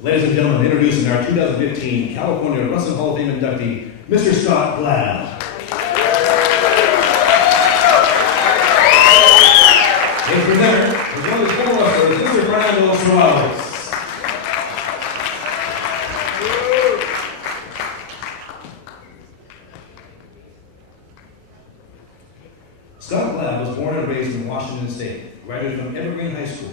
Ladies and gentlemen, introducing our 2015 California Wrestling Hall of Fame inductee, Mr. Scott Glabb. His presenter is one of his former wrestlers, Mr. Fernando Suarez. Scott Glabb was born and raised in Washington State, graduated from Evergreen High School.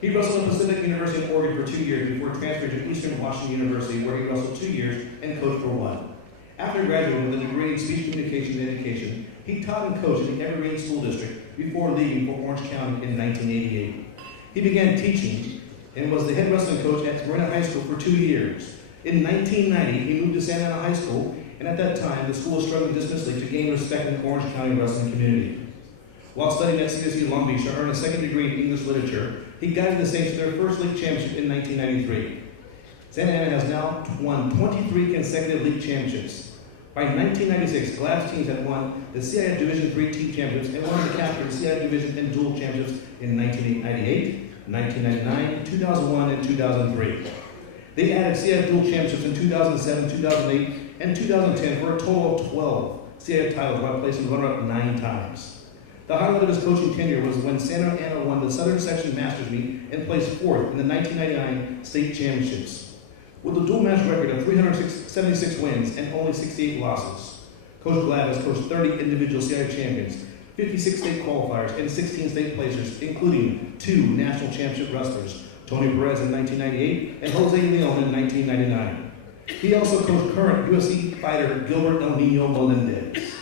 He wrestled at Pacific University of Oregon for 2 years before transferring to Eastern Washington University, where he wrestled 2 years and coached for 1. After graduating with a degree in speech communication and education, he taught and coached in the Evergreen School District before leaving for Orange County in 1988. He began teaching and was the head wrestling coach at Marina High School for 2 years. In 1990, he moved to Santa Ana High School, and at that time, the school was struggling dismissively to gain respect in the Orange County wrestling community. While studying at CSU Long Beach to earn a second degree in English literature, he guided the Saints to their first league championship in 1993. Santa Ana has now won 23 consecutive league championships. By 1996, Glabb's teams had won the CIF Division III team championships and won the capture of the CIF Division and dual championships in 1998, 1999, 2001, and 2003. They added CIF dual championships in 2007, 2008, and 2010 for a total of 12 CIF titles while placing runner-up 9 times. The highlight of his coaching tenure was when Santa Ana won the Southern Section Masters meet and placed 4th in the 1999 state championships. With a dual match record of 376 wins and only 68 losses, Coach Glabb has coached 30 individual CIF champions, 56 state qualifiers, and 16 state placers, including 2 national championship wrestlers, Tony Perez in 1998 and Jose Leon in 1999. He also coached current UFC fighter Gilbert El Nino Melendez.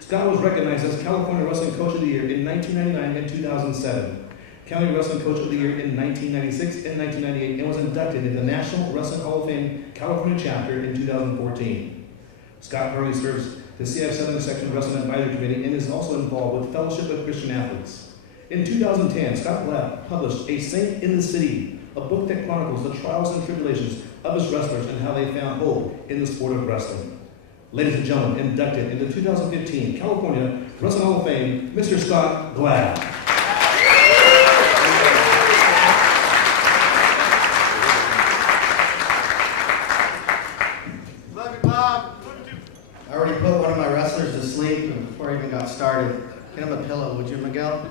Scott was recognized as California Wrestling Coach of the Year in 1999 and 2007, County Wrestling Coach of the Year in 1996 and 1998, and was inducted into the National Wrestling Hall of Fame California chapter in 2014. Scott currently serves the CF Southern Section Wrestling Advisory Committee and is also involved with Fellowship of Christian Athletes. In 2010, Scott Glabb published A Saint in the City, a book that chronicles the trials and tribulations of his wrestlers and how they found hope in the sport of wrestling. Ladies and gentlemen, inducted into the 2015 California Wrestling Hall of Fame, Mr. Scott Glabb. Love you, Bob. I already put one of my wrestlers to sleep before I even got started. Get him a pillow, would you, Miguel?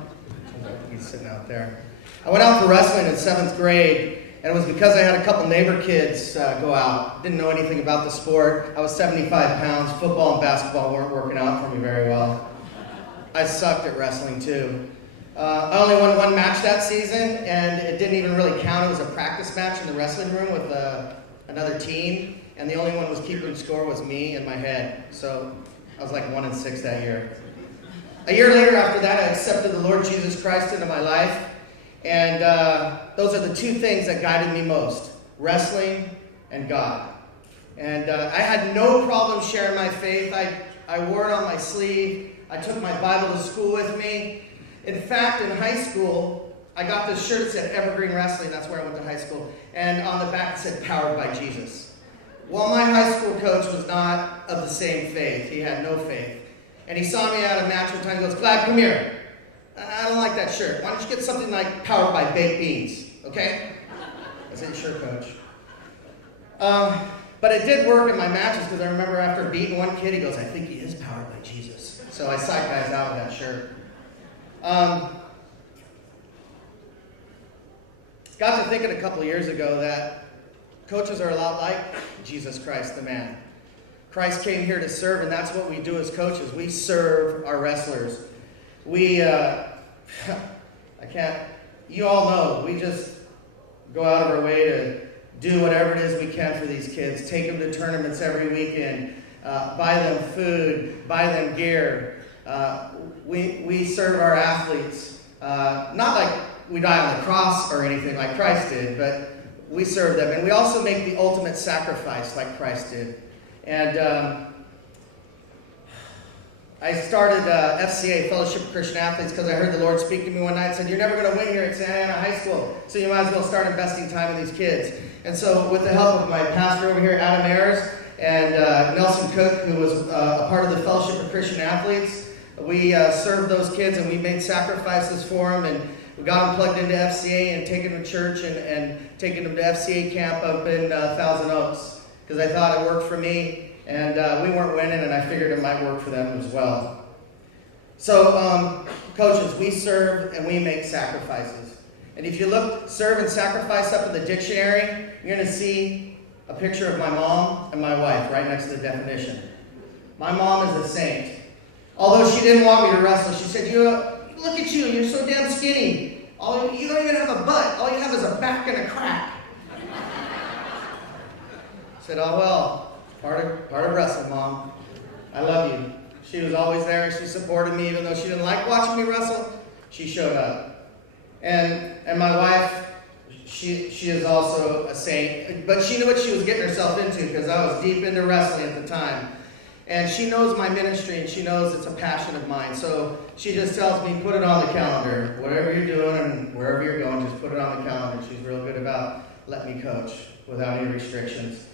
He's sitting out there. I went out for wrestling in 7th grade. And it was because I had a couple neighbor kids go out. Didn't know anything about the sport. I was 75 pounds. Football and basketball weren't working out for me very well. I sucked at wrestling too. I only won 1 match that season, and it didn't even really count. It was a practice match in the wrestling room with another team, and the only one who was keeping score was me in my head. So I was like 1-6 that year. A year later after that, I accepted the Lord Jesus Christ into my life. And those are the 2 things that guided me most, wrestling and God. And I had no problem sharing my faith. I wore it on my sleeve. I took my Bible to school with me. In fact, in high school, I got this shirt that said Evergreen Wrestling. That's where I went to high school. And on the back it said, Powered by Jesus. Well, my high school coach was not of the same faith. He had no faith. And he saw me at a match one time. He goes, Glabb, come here. I don't like that shirt. Why don't you get something like Powered by Baked Beans, okay? I said, sure, coach. But it did work in my matches because I remember after beating one kid, he goes, I think he is powered by Jesus. So I psyched guys out with that shirt. Got to thinking a couple years ago that coaches are a lot like Jesus Christ, the man. Christ came here to serve, and that's what we do as coaches. We serve our wrestlers. You all know, we just go out of our way to do whatever it is we can for these kids. Take them to tournaments every weekend, buy them food, buy them gear. We serve our athletes, not like we die on the cross or anything like Christ did, but we serve them. And we also make the ultimate sacrifice like Christ did. And I started FCA, Fellowship of Christian Athletes, because I heard the Lord speak to me one night and said, you're never going to win here at Santa Ana High School, so you might as well start investing time in these kids. And so with the help of my pastor over here, Adam Ayers, and Nelson Cook, who was a part of the Fellowship of Christian Athletes, we served those kids and we made sacrifices for them. And we got him plugged into FCA and taken him to church and taken him to FCA camp up in Thousand Oaks because I thought it worked for me, and we weren't winning, and I figured it might work for them as well. So, coaches, we serve and we make sacrifices. And if you look serve and sacrifice up in the dictionary, you're going to see a picture of my mom and my wife right next to the definition. My mom is a saint. Although she didn't want me to wrestle, she said, look at you, you're so damn skinny. You don't even have a butt. All you have is a back and a crack. I said, oh well, part of wrestling, Mom. I love you. She was always there. She supported me, even though she didn't like watching me wrestle. She showed up. And my wife, she is also a saint, but she knew what she was getting herself into because I was deep into wrestling at the time. And she knows my ministry, and she knows it's a passion of mine. So she just tells me, put it on the calendar. Whatever you're doing and wherever you're going, just put it on the calendar. She's real good about letting me coach without any restrictions.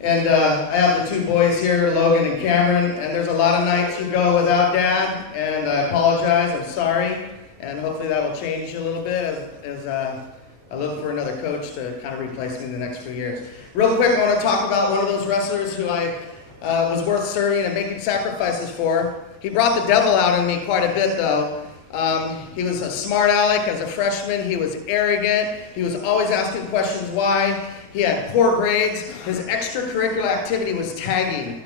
And I have the two boys here, Logan and Cameron, and there's a lot of nights you go without Dad, and I apologize, I'm sorry, and hopefully that will change a little bit as I look for another coach to kind of replace me in the next few years. Real quick, I want to talk about one of those wrestlers who I was worth serving and making sacrifices for. He brought the devil out in me quite a bit, though. He was a smart aleck as a freshman. He was arrogant. He was always asking questions why. He had poor grades. His extracurricular activity was tagging,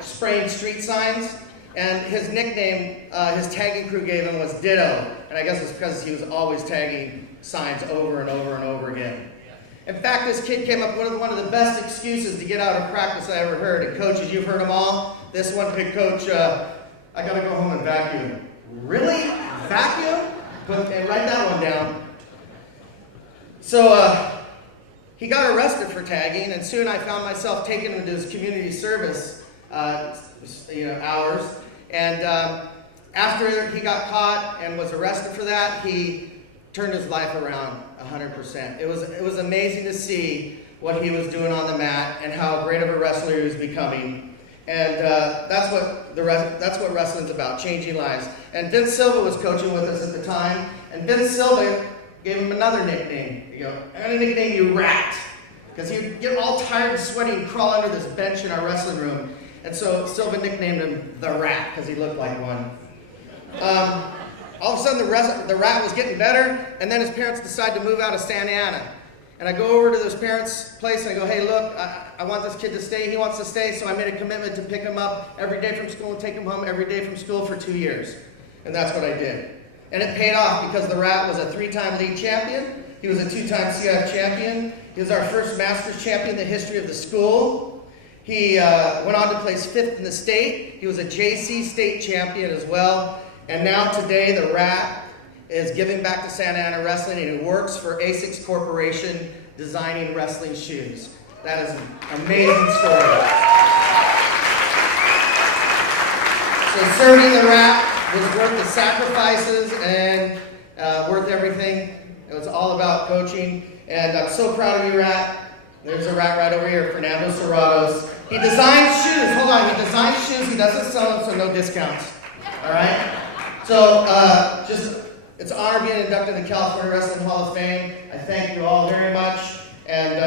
spraying street signs. And his nickname, his tagging crew gave him was Ditto. And I guess it's because he was always tagging signs over and over and over again. In fact, this kid came up with one of the best excuses to get out of practice I ever heard. And coaches, you've heard them all. This one, big coach, I got to go home and vacuum. Really? Vacuum? Write that one down. So he got arrested for tagging, and soon I found myself taking him to his community service hours. And after he got caught and was arrested for that, he turned his life around 100%. It was amazing to see what he was doing on the mat and how great of a wrestler he was becoming. And that's what wrestling's about, changing lives. And Vince Silva was coaching with us at the time, and Vince Silva gave him another nickname. I'm going to nickname you Rat, because he'd get all tired and sweaty and crawl under this bench in our wrestling room. And so Silva nicknamed him the Rat because he looked like one. All of a sudden, the Rat was getting better, and then his parents decided to move out of Santa Ana. And I go over to those parents' place, and I go, hey, look, I want this kid to stay. He wants to stay, so I made a commitment to pick him up every day from school and take him home every day from school for 2 years. And that's what I did. And it paid off because the Rat was a 3-time league champion. He was a 2-time CIF champion. He was our first Masters champion in the history of the school. He went on to place 5th in the state. He was a JC state champion as well. And now today, the Rat is giving back to Santa Ana Wrestling, and he works for ASICS Corporation designing wrestling shoes. That is an amazing story. So serving the Rat was worth the sacrifices and worth everything. It was all about coaching, and I'm so proud of you, Rat. There's a Rat right over here, Fernando Serratos. He designs shoes. Hold on, he designs shoes. He doesn't sell them, so no discounts. All right? So, it's an honor being inducted in the California Wrestling Hall of Fame. I thank you all very much, and